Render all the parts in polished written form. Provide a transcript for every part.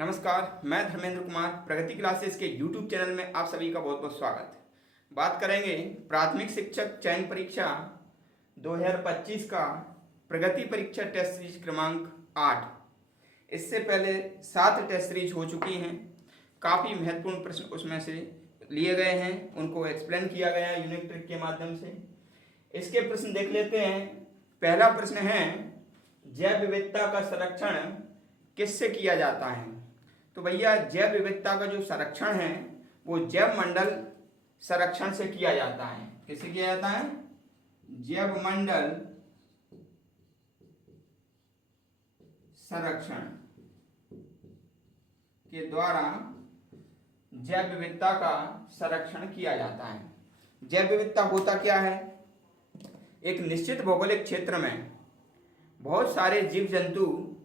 नमस्कार, मैं धर्मेंद्र कुमार प्रगति क्लासेस के YouTube चैनल में आप सभी का बहुत बहुत स्वागत है। बात करेंगे प्राथमिक शिक्षक चयन परीक्षा 2025 का प्रगति परीक्षा टेस्ट सीरीज क्रमांक 8। इससे पहले 7 टेस्ट सीरीज हो चुकी हैं। काफ़ी महत्वपूर्ण प्रश्न उसमें से लिए गए हैं, उनको एक्सप्लेन किया गया है यूनिक ट्रिक के माध्यम से। इसके प्रश्न देख लेते हैं। पहला प्रश्न है, जैव विविधता का संरक्षण किससे किया जाता है? तो भैया जैव विविधता का जो संरक्षण है वो जैव मंडल संरक्षण से किया जाता है। किससे किया जाता है? जैव मंडल संरक्षण के द्वारा जैव विविधता का संरक्षण किया जाता है। जैव विविधता होता क्या है? एक निश्चित भौगोलिक क्षेत्र में बहुत सारे जीव जंतु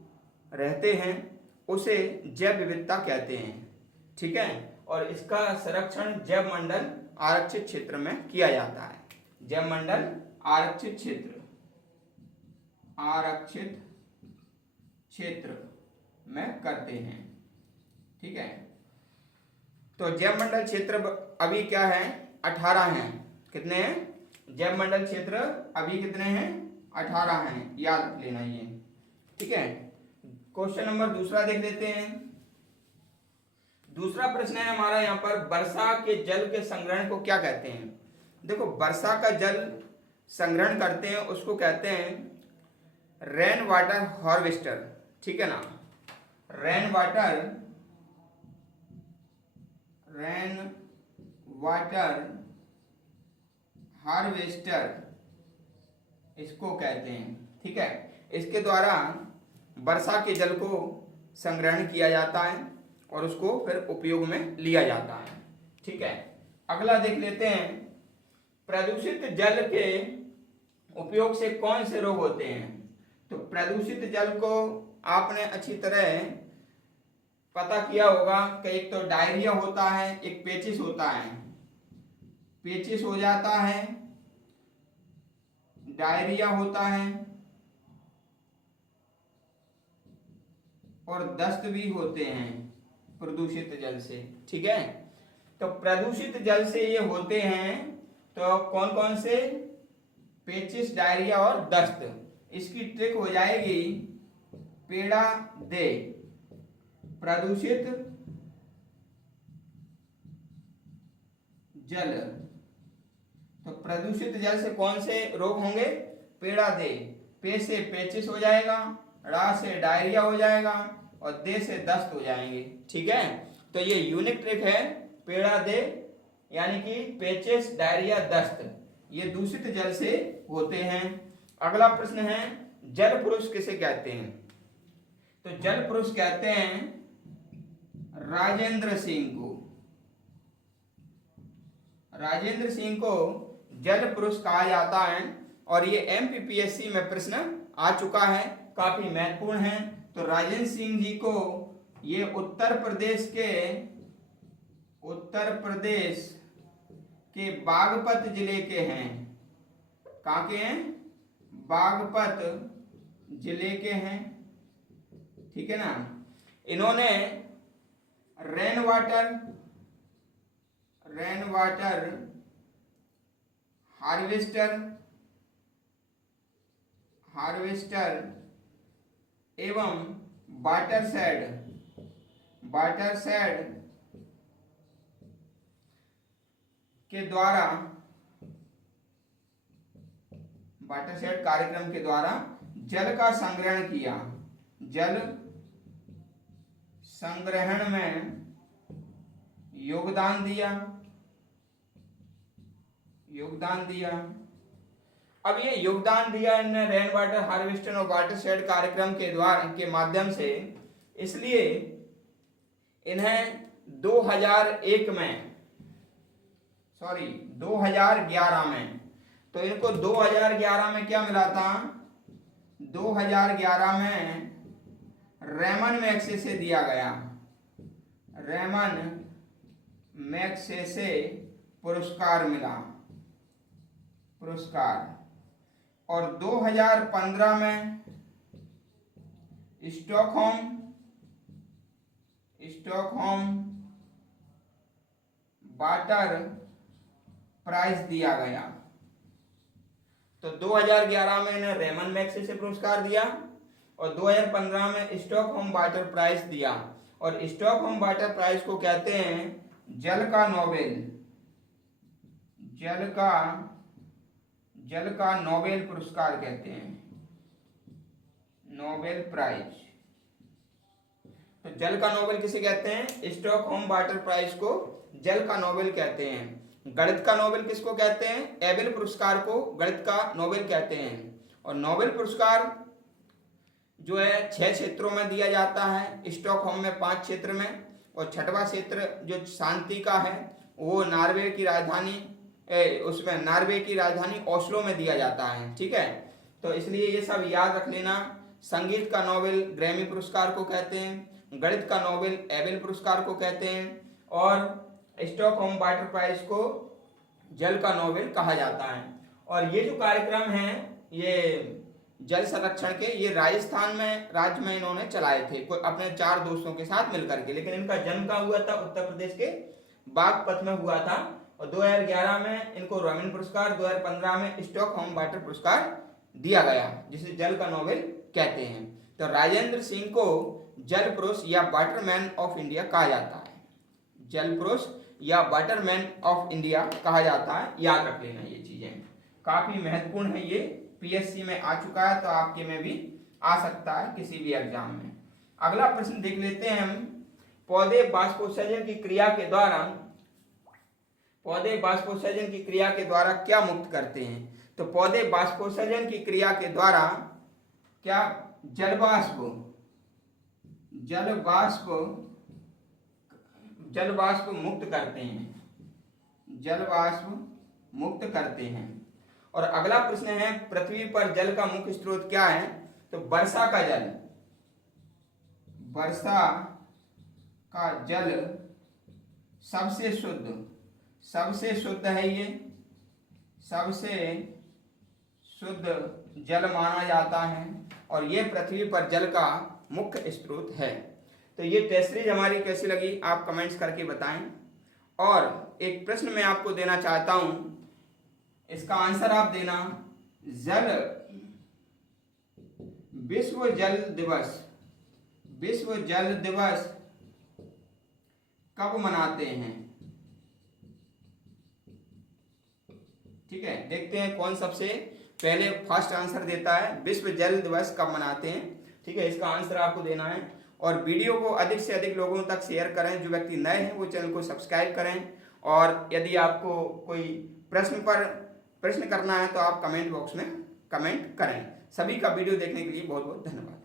रहते हैं, उसे जैव विविधता कहते हैं। ठीक है, और इसका संरक्षण जैव मंडल आरक्षित क्षेत्र में किया जाता है। जैव मंडल आरक्षित क्षेत्र में करते हैं। ठीक है, तो जैव मंडल क्षेत्र अभी क्या है? 18 हैं। कितने हैं? जैव मंडल क्षेत्र अभी कितने हैं? 18 हैं, याद रख लेना ये। ठीक है, क्वेश्चन नंबर दूसरा देख लेते हैं। दूसरा प्रश्न है हमारा यहाँ पर, वर्षा के जल के संग्रहण को क्या कहते हैं? देखो, वर्षा का जल संग्रहण करते हैं उसको कहते हैं रेन वाटर हार्वेस्टर। ठीक है ना, रेन वाटर हार्वेस्टर इसको कहते हैं। ठीक है, इसके द्वारा वर्षा के जल को संग्रहण किया जाता है और उसको फिर उपयोग में लिया जाता है। ठीक है, अगला देख लेते हैं, प्रदूषित जल के उपयोग से कौन से रोग होते हैं? तो प्रदूषित जल को आपने अच्छी तरह पता किया होगा कि एक तो डायरिया होता है, एक पेचिस होता है। पेचिस हो जाता है, डायरिया होता है और दस्त भी होते हैं प्रदूषित जल से। ठीक है, तो प्रदूषित जल से ये होते हैं, तो कौन कौन से? पेचिस, डायरिया और दस्त। इसकी ट्रिक हो जाएगी पेड़ा दे। प्रदूषित जल, तो प्रदूषित जल से कौन से रोग होंगे? पेड़ा दे। पे से पेचिस हो जाएगा, ड़ा से डायरिया हो जाएगा और दे से दस्त हो जाएंगे। ठीक है, तो ये यूनिक ट्रिक है, पेड़ा दे यानी कि पेचिस, डायरिया, दस्त, ये दूषित जल से होते हैं। अगला प्रश्न है, जल पुरुष किसे कहते हैं? तो जल पुरुष कहते हैं राजेंद्र सिंह को। राजेंद्र सिंह को जल पुरुष कहा जाता है और ये एमपीपीएससी में प्रश्न आ चुका है, काफी महत्वपूर्ण है। तो राजेंद्र सिंह जी को ये उत्तर प्रदेश के बागपत जिले के हैं। कहाँ के हैं? बागपत जिले के हैं। ठीक है ना, इन्होंने रेन वाटर हार्वेस्टर एवं वाटर शेड के द्वारा, वाटर शेड कार्यक्रम के द्वारा जल का संग्रहण किया। जल संग्रहण में योगदान दिया। अब ये योगदान दिया इन्हें रेन वाटर हार्वेस्टर और वाटर शेड कार्यक्रम के माध्यम से, इसलिए इन्हें 2011 में, तो इनको 2011 में क्या मिला था? 2011 में रेमन मैग्सेसे दिया गया। रेमन मैग्सेसे पुरस्कार मिला। और 2015 में स्टॉकहोम स्टॉकहोम वाटर प्राइज दिया गया। तो 2011 में इन्हें रेमन मैग्सेसे पुरस्कार दिया और 2015 में स्टॉकहोम वाटर प्राइज दिया। और स्टॉकहोम वाटर प्राइज को कहते हैं जल का नोबेल, जल का नोबेल पुरस्कार कहते हैं, नोबेल प्राइज। तो जल का नोबेल किसे कहते हैं? स्टॉकहोम वाटर प्राइज को जल का नोबेल कहते हैं। गणित का नोबेल किसको कहते हैं? एबेल पुरस्कार को गणित का नोबेल कहते हैं। और नोबेल पुरस्कार जो है 6 क्षेत्रों में दिया जाता है, स्टॉकहोम में 5 क्षेत्र में, और 6वां क्षेत्र जो शांति का है वो नॉर्वे की राजधानी ओस्लो में दिया जाता है। ठीक है, तो इसलिए ये सब याद रख लेना। संगीत का नोबेल ग्रैमी पुरस्कार को कहते हैं, गणित का नोबेल एबेल पुरस्कार को कहते हैं, और स्टॉकहोम वाटर प्राइज को जल का नोबेल कहा जाता है। और ये जो कार्यक्रम है ये जल संरक्षण के, ये राजस्थान में राज्य में इन्होंने चलाए थे अपने 4 दोस्तों के साथ मिलकर के। लेकिन इनका जन्म कहाँ हुआ था? उत्तर प्रदेश के बागपत में हुआ था। और 2011 में इनको रेमन पुरस्कार, 2015 में स्टॉकहोम वाटर पुरस्कार दिया गया, जिसे जल का नोबेल कहते हैं। तो राजेंद्र सिंह को जल पुरुष या वाटरमैन ऑफ इंडिया कहा जाता है, जल पुरुष या वाटरमैन ऑफ इंडिया कहा जाता है। याद रख लेना, ये चीजें काफी महत्वपूर्ण है। ये पीएससी में आ चुका है, तो आपके में भी आ सकता है किसी भी एग्जाम में। अगला प्रश्न देख लेते हैं हम। पौधे बाष्पोत्सर्जन की क्रिया के द्वारा क्या मुक्त करते हैं? तो पौधे बाष्पोत्सर्जन की क्रिया के द्वारा क्या जल वाष्प मुक्त करते हैं। और अगला प्रश्न है, पृथ्वी पर जल का मुख्य स्रोत क्या है? तो वर्षा का जल सबसे शुद्ध है, ये सबसे शुद्ध जल माना जाता है, और ये पृथ्वी पर जल का मुख्य स्रोत है। तो ये टेस्ट सीरीज हमारी कैसी लगी आप कमेंट्स करके बताएं। और एक प्रश्न मैं आपको देना चाहता हूं, इसका आंसर आप देना। विश्व जल दिवस कब मनाते हैं? ठीक है, देखते हैं कौन सबसे पहले फर्स्ट आंसर देता है। विश्व जल दिवस कब मनाते हैं? ठीक है, इसका आंसर आपको देना है। और वीडियो को अधिक से अधिक लोगों तक शेयर करें। जो व्यक्ति नए हैं वो चैनल को सब्सक्राइब करें। और यदि आपको कोई प्रश्न करना है तो आप कमेंट बॉक्स में कमेंट करें। सभी का वीडियो देखने के लिए बहुत बहुत धन्यवाद।